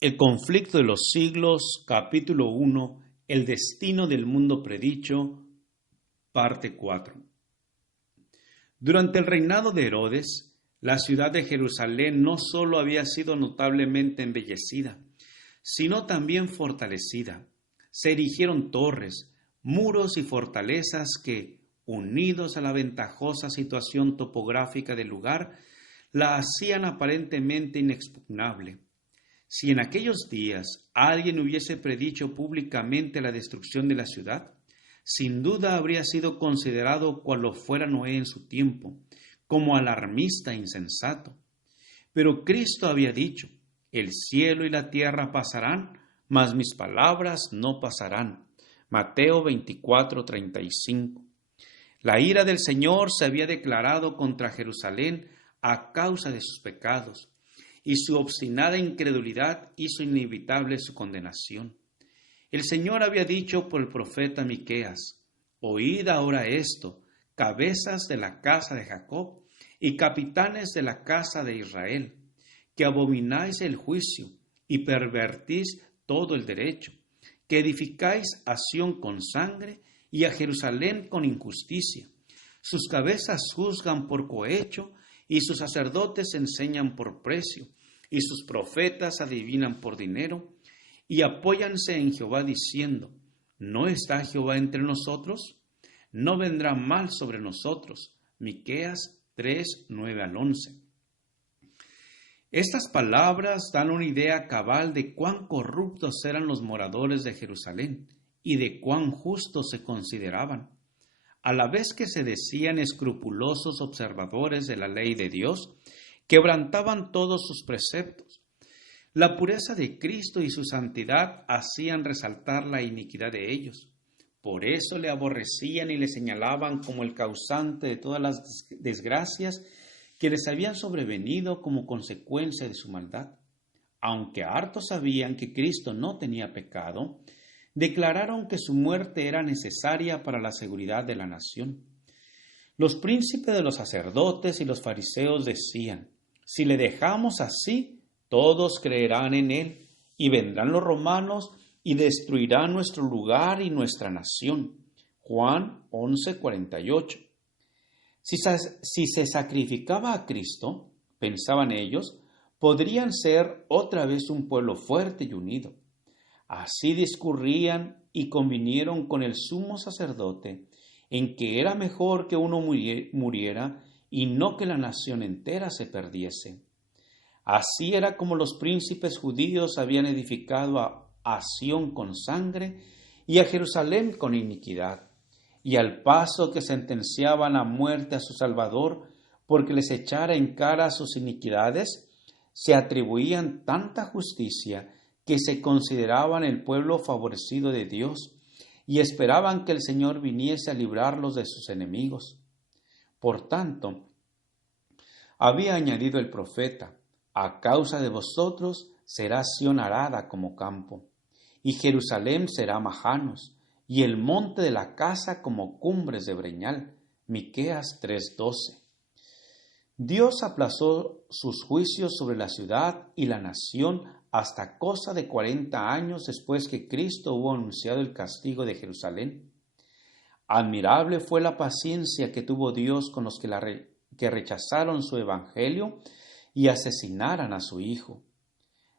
El conflicto de los siglos, capítulo 1, el destino del mundo predicho, parte 4. Durante el reinado de Herodes, la ciudad de Jerusalén no solo había sido notablemente embellecida, sino también fortalecida. Se erigieron torres, muros y fortalezas que, unidos a la ventajosa situación topográfica del lugar, la hacían aparentemente inexpugnable. Si en aquellos días alguien hubiese predicho públicamente la destrucción de la ciudad, sin duda habría sido considerado cual lo fuera Noé en su tiempo, como alarmista e insensato. Pero Cristo había dicho: el cielo y la tierra pasarán, mas mis palabras no pasarán. Mateo 24:35. La ira del Señor se había declarado contra Jerusalén a causa de sus pecados, y su obstinada incredulidad hizo inevitable su condenación. El Señor había dicho por el profeta Miqueas: oíd ahora esto, cabezas de la casa de Jacob y capitanes de la casa de Israel, que abomináis el juicio y pervertís todo el derecho, que edificáis a Sión con sangre y a Jerusalén con injusticia. Sus cabezas juzgan por cohecho y sus sacerdotes enseñan por precio, y sus profetas adivinan por dinero, y apóyanse en Jehová diciendo: ¿no está Jehová entre nosotros? ¿No vendrá mal sobre nosotros? Miqueas 3:9-11. Estas palabras dan una idea cabal de cuán corruptos eran los moradores de Jerusalén y de cuán justos se consideraban. A la vez que se decían escrupulosos observadores de la ley de Dios, quebrantaban todos sus preceptos. La pureza de Cristo y su santidad hacían resaltar la iniquidad de ellos. Por eso le aborrecían y le señalaban como el causante de todas las desgracias que les habían sobrevenido como consecuencia de su maldad. Aunque hartos sabían que Cristo no tenía pecado, declararon que su muerte era necesaria para la seguridad de la nación. Los príncipes de los sacerdotes y los fariseos decían: si le dejamos así, todos creerán en él, y vendrán los romanos y destruirán nuestro lugar y nuestra nación. Juan 11:48. Si se sacrificaba a Cristo, pensaban ellos, podrían ser otra vez un pueblo fuerte y unido. Así discurrían y convinieron con el sumo sacerdote en que era mejor que uno muriera y no que la nación entera se perdiese. Así era como los príncipes judíos habían edificado a Sión con sangre y a Jerusalén con iniquidad, y al paso que sentenciaban a muerte a su Salvador porque les echara en cara sus iniquidades, se atribuían tanta justicia que se consideraban el pueblo favorecido de Dios y esperaban que el Señor viniese a librarlos de sus enemigos. Por tanto, había añadido el profeta: a causa de vosotros será Sión arada como campo, y Jerusalén será majanos, y el monte de la casa como cumbres de breñal. Miqueas 3:12. Dios aplazó sus juicios sobre la ciudad y la nación hasta cosa de 40 años después que Cristo hubo anunciado el castigo de Jerusalén. Admirable fue la paciencia que tuvo Dios con los que rechazaron su evangelio y asesinaran a su Hijo.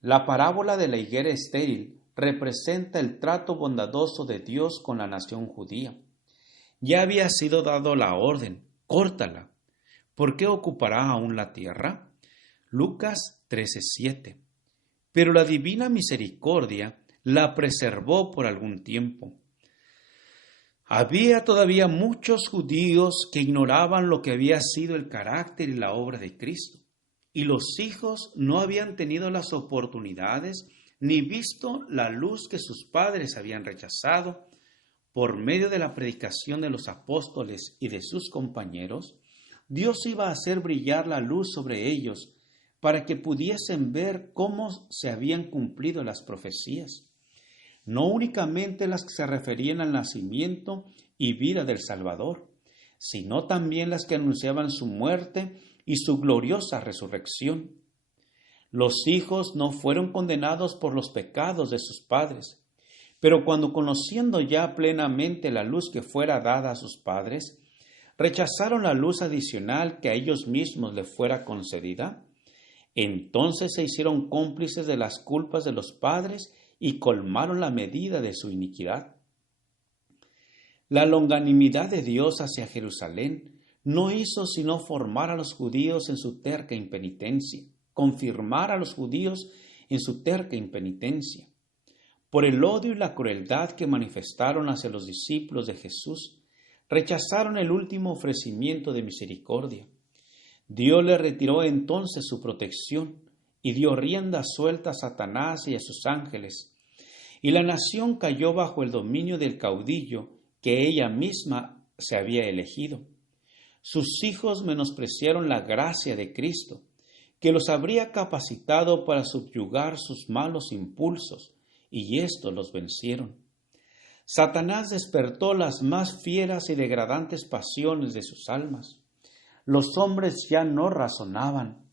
La parábola de la higuera estéril representa el trato bondadoso de Dios con la nación judía. Ya había sido dado la orden: córtala. ¿Por qué ocupará aún la tierra? Lucas 13:7. Pero la divina misericordia la preservó por algún tiempo. Había todavía muchos judíos que ignoraban lo que había sido el carácter y la obra de Cristo, y los hijos no habían tenido las oportunidades ni visto la luz que sus padres habían rechazado. Por medio de la predicación de los apóstoles y de sus compañeros, Dios iba a hacer brillar la luz sobre ellos para que pudiesen ver cómo se habían cumplido las profecías, no únicamente las que se referían al nacimiento y vida del Salvador, sino también las que anunciaban su muerte y su gloriosa resurrección. Los hijos no fueron condenados por los pecados de sus padres, pero cuando conociendo ya plenamente la luz que fuera dada a sus padres, rechazaron la luz adicional que a ellos mismos les fuera concedida, entonces se hicieron cómplices de las culpas de los padres y colmaron la medida de su iniquidad. La longanimidad de Dios hacia Jerusalén no hizo sino formar a los judíos en su terca impenitencia, confirmar a los judíos en su terca impenitencia. Por el odio y la crueldad que manifestaron hacia los discípulos de Jesús, rechazaron el último ofrecimiento de misericordia. Dios le retiró entonces su protección y dio rienda suelta a Satanás y a sus ángeles, y la nación cayó bajo el dominio del caudillo que ella misma se había elegido. Sus hijos menospreciaron la gracia de Cristo, que los habría capacitado para subyugar sus malos impulsos, y éstos los vencieron. Satanás despertó las más fieras y degradantes pasiones de sus almas. Los hombres ya no razonaban,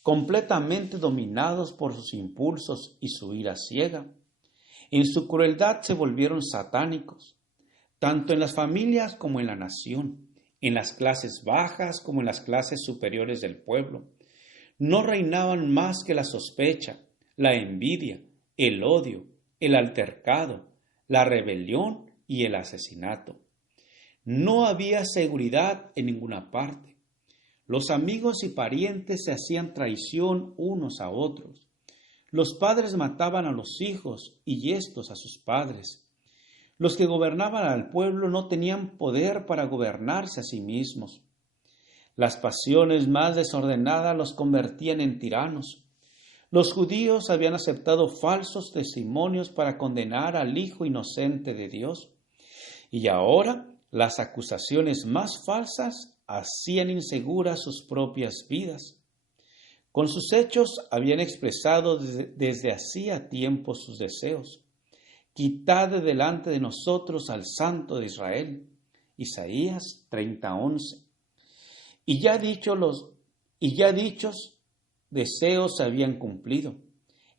completamente dominados por sus impulsos y su ira ciega. En su crueldad se volvieron satánicos, tanto en las familias como en la nación, en las clases bajas como en las clases superiores del pueblo. No reinaban más que la sospecha, la envidia, el odio, el altercado, la rebelión y el asesinato. No había seguridad en ninguna parte. Los amigos y parientes se hacían traición unos a otros. Los padres mataban a los hijos y éstos a sus padres. Los que gobernaban al pueblo no tenían poder para gobernarse a sí mismos. Las pasiones más desordenadas los convertían en tiranos. Los judíos habían aceptado falsos testimonios para condenar al Hijo inocente de Dios. Y ahora las acusaciones más falsas hacían inseguras sus propias vidas. Con sus hechos habían expresado desde hacía tiempo sus deseos. Quitad de delante de nosotros al Santo de Israel. Isaías 30:11. Y ya dichos deseos se habían cumplido.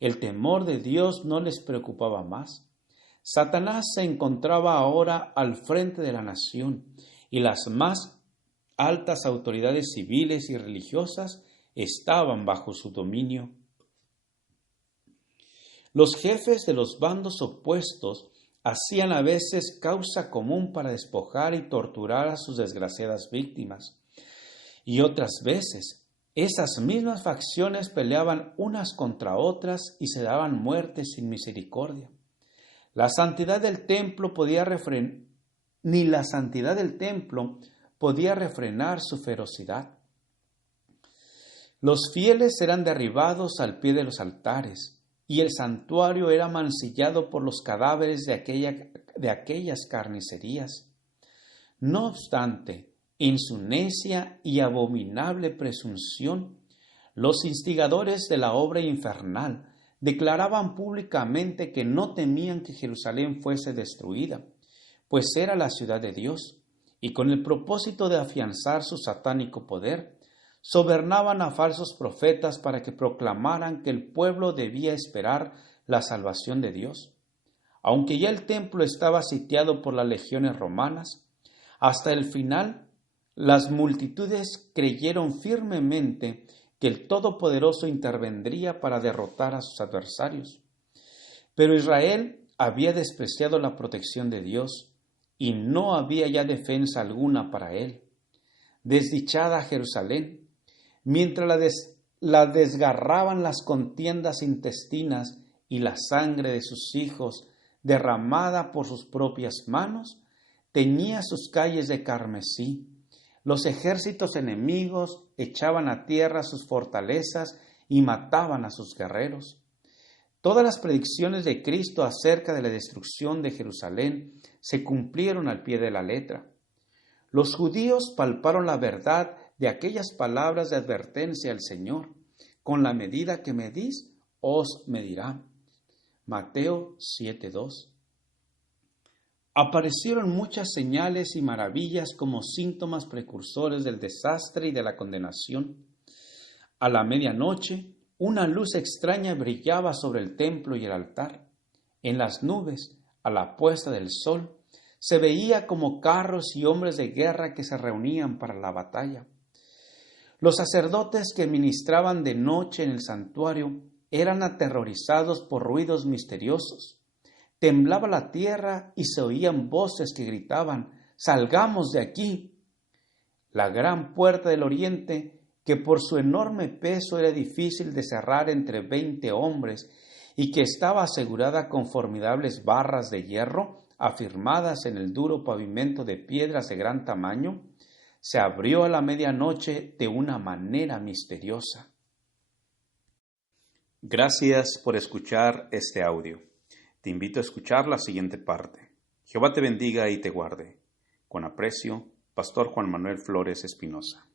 El temor de Dios no les preocupaba más. Satanás se encontraba ahora al frente de la nación y las más altas autoridades civiles y religiosas estaban bajo su dominio. Los jefes de los bandos opuestos hacían a veces causa común para despojar y torturar a sus desgraciadas víctimas. Y otras veces, esas mismas facciones peleaban unas contra otras y se daban muerte sin misericordia. La santidad del templo ni la santidad del templo podía refrenar su ferocidad. Los fieles eran derribados al pie de los altares, y el santuario era mancillado por los cadáveres de aquellas carnicerías. No obstante, en su necia y abominable presunción, los instigadores de la obra infernal declaraban públicamente que no temían que Jerusalén fuese destruida, pues era la ciudad de Dios, y con el propósito de afianzar su satánico poder, sobornaban a falsos profetas para que proclamaran que el pueblo debía esperar la salvación de Dios. Aunque ya el templo estaba sitiado por las legiones romanas, hasta el final las multitudes creyeron firmemente que el Todopoderoso intervendría para derrotar a sus adversarios. Pero Israel había despreciado la protección de Dios y no había ya defensa alguna para él. Desdichada Jerusalén, mientras la desgarraban las contiendas intestinas y la sangre de sus hijos derramada por sus propias manos, teñía sus calles de carmesí. Los ejércitos enemigos echaban a tierra sus fortalezas y mataban a sus guerreros. Todas las predicciones de Cristo acerca de la destrucción de Jerusalén se cumplieron al pie de la letra. Los judíos palparon la verdad de aquellas palabras de advertencia al Señor. Con la medida que medís, os medirá. Mateo 7:2. Aparecieron muchas señales y maravillas como síntomas precursores del desastre y de la condenación. A la medianoche, una luz extraña brillaba sobre el templo y el altar. En las nubes, a la puesta del sol, se veía como carros y hombres de guerra que se reunían para la batalla. Los sacerdotes que ministraban de noche en el santuario eran aterrorizados por ruidos misteriosos. Temblaba la tierra y se oían voces que gritaban: «¡Salgamos de aquí!». La gran puerta del oriente, que por su enorme peso era difícil de cerrar entre 20 hombres y que estaba asegurada con formidables barras de hierro afirmadas en el duro pavimento de piedras de gran tamaño, se abrió a la medianoche de una manera misteriosa. Gracias por escuchar este audio. Te invito a escuchar la siguiente parte. Jehová te bendiga y te guarde. Con aprecio, Pastor Juan Manuel Flores Espinosa.